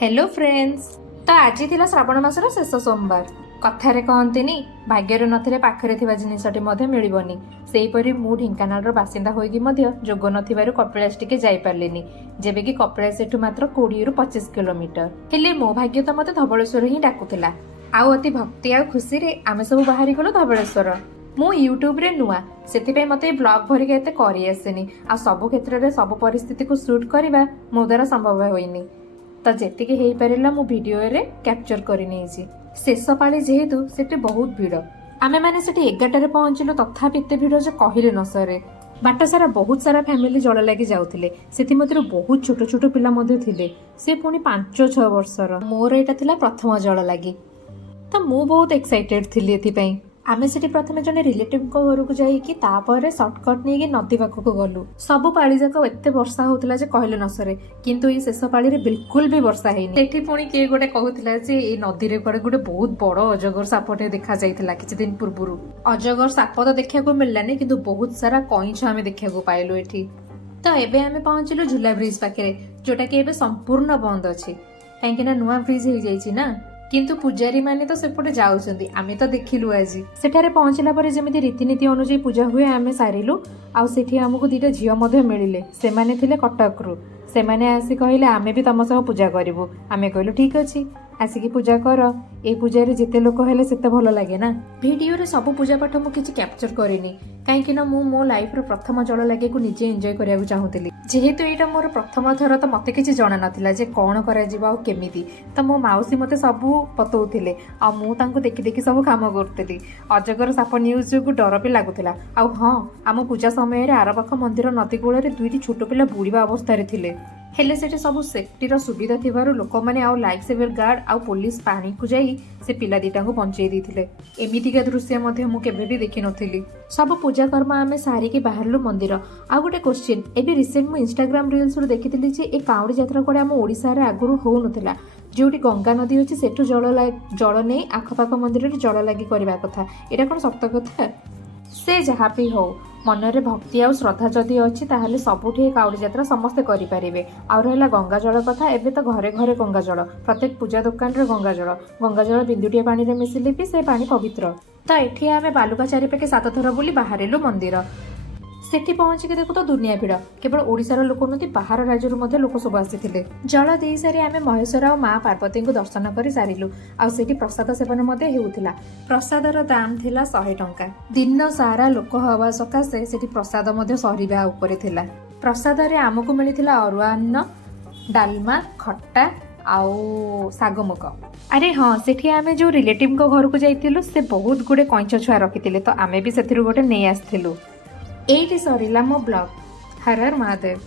Hello friends. तो आज थिला श्रावण मासर शेष सोमवार। कथारे कहंतिनी भाग्यर नथिले पाखरे थिबा जिनिसटी मध्ये मिलिबनी। सेहीपरि मु ढेंकानालर बासिंदा होइकी मध्ये जोग नथिबारु कपिलास टिके जाई पारलेनी, जेबे कि कपिलास एठु मात्र 20 रु 25 किलोमीटर। हेले मो भाग्य तो मते धवळेश्वर ही डाकुथिला। आउ अति भक्ति आ खुशी रे आमे सब बाहरी गलो धवळेश्वर। मु यूट्यूब रे नुआ सेतिपे मते ब्लॉग भरिके एते करि आसेनी। आ सब क्षेत्र रे सब परिस्थिति को शूट करबा मो द्वारा संभव होइनी। तो जेतिके हेई परिला मु वीडियो रे कैप्चर करि नेछि। शेष पाली जेहेतु सेटे बहुत भीड़। आमे माने सेटे 11 रे पहुंचिलो, तथापि एते भीड़ जे कहिले न सरे। बाट सारा बहुत सारा फैमिली जल लागि जाउथिले। सेति मतिर बहुत छोट छोट पिला मध्ये थिले। से पुनी 5-6 वर्षर। मोर एटा थिला प्रथम जल लागि। तो मु बहुत एक्साइटेड थिली एथि पई। आमे सेठी प्रथमे जने रिलेटिव को घर को जाई कि तापरे शॉर्टकट नै कि नदी पाखो को गलु। सब पाळी जाक एत्ते वर्षा होतला जे कहले न सरे, किंतु ई शेष पाळी रे बिल्कुल भी वर्षा हेनी। सेठी पुणी के गोटे कहूतिला जे ए नदी रे कोडे गोटे बहुत बड़ अजगर सापटे देखा जाइतिला किछि दिन पूर्वरु। अजगर साप तो देखिया को मिललानी, किंतु बहुत सारा कइछ आमे देखिया को पाइलु एठी। तो एबे आमे पहुंचिलु झुला ब्रिज पाखरे, जोटा कि एबे संपूर्ण बंद अछि काहेकि ना नुवा ब्रिज हे जाइछि ना। किंतु पुजारी माने तो सेपटे जाउछंती, आमे तो देखिलु आजी। सेठारे पहुंचला परे जेमिति रीतिनीति अनुसार पूजा हुए आमे सारिलु। आ सेठी हमकु दीटा झियो मध्ये मिलिले। से माने थिले कटकरु। से माने आसी कहिले आमे भी तम सह पूजा करिवु। आमे कहलु ठीक अछि, आसी की पूजा कर। ए पूजा रे जेते लोक हेले सेते भलो लागे ना। वीडियो रे सब पूजा पाठ मु किछि कैप्चर करिनी, काहेकि ना मु मो लाइफ रो प्रथम जल लागे को निजे एन्जॉय करिया को चाहूतिली। जेहेतु एटा मोर प्रथम थर, तो मते किछि जणा नथिला जे कोन करा जिबा आ केमिति। तो मो माउसी मते सब पतौथिले आ मु तांको देखि देखि सब काम करतेली। अजगर साप न्यूज को डर भी लागुथिला। आ हां, आम पूजा समय रे आरपाख मंदिर नदी कूल रे दुईटी छोट पिला बुड़ीबा अवस्था रे थिले। हेले सेठी सब सेफ्टी रो सुविधा थिबारु लोक माने आ लाइफ सेवर गार्ड आ पुलिस पानी को जाई से पिला दीटा को बंचाई देथिले। एमितिका दृश्य मध्ये मु केबे भी देखि नथिली। सब पूजा कर्म आमे सारी के बाहरलु मंदिर। आ गोटे क्वेश्चन, एबे रिसेंट मु इंस्टाग्राम रील्स रो देखिथिली जे ए कावड़ी यात्रा कोडे हम ओडिसा रे आगुरु हो नथिला। जोटी गंगा नदी अछि सेठु जल नै आखपाख मंदिर रे जल लागि करबा कथा। एटा कोन सत्य कथा? से जहाँ भी हो, मनरे भक्ति आ श्रद्धा जदि अच्छी ताहले सबुठी काउड़ी यात्रा समस्ते करि पारिबे। आ रहला गंगा जल कथा, एबे तो घरे घरे गंगा जल, प्रत्येक पूजा दुकान रे गंगा जल बिंदुटिया पानी रे मिसिले भी से पानी पवित्र। तो एठी आमे बालुका चारिपाखे 7 थर बुली बाहरिलु मंदिर। सेठी पहुंची के देखु तो दुनिया भिड़। केवल ओडिसार लोक नथि, बाहर राज्यरु मध्ये लोक सब आसीथिले। जल देई सारी आमे महेश्वर आ मां पार्वती को दर्शन करि सारिलु। आ सेठी प्रसाद सेवन मध्ये हेउथिला। प्रसादर दाम थिला 100 टंका। दिन सारा लोक हवा सकासे सेठी प्रसाद मध्ये सरीबा उपरे थिला। प्रसाद रे आमको मिलिथिला अरुआ अन्न, डालमा, खट्टा आउ सागमुग। अरे हाँ, सेठी आमे जो रिलेटिव को घर को जाइतिलु से बहुत गुडे कइंच छुआ रखिथिले, तो आमे भी सेथिरु गोटे नै आस्थिलु। एटी सरीला मो ब्लॉग। हर हर महादेव।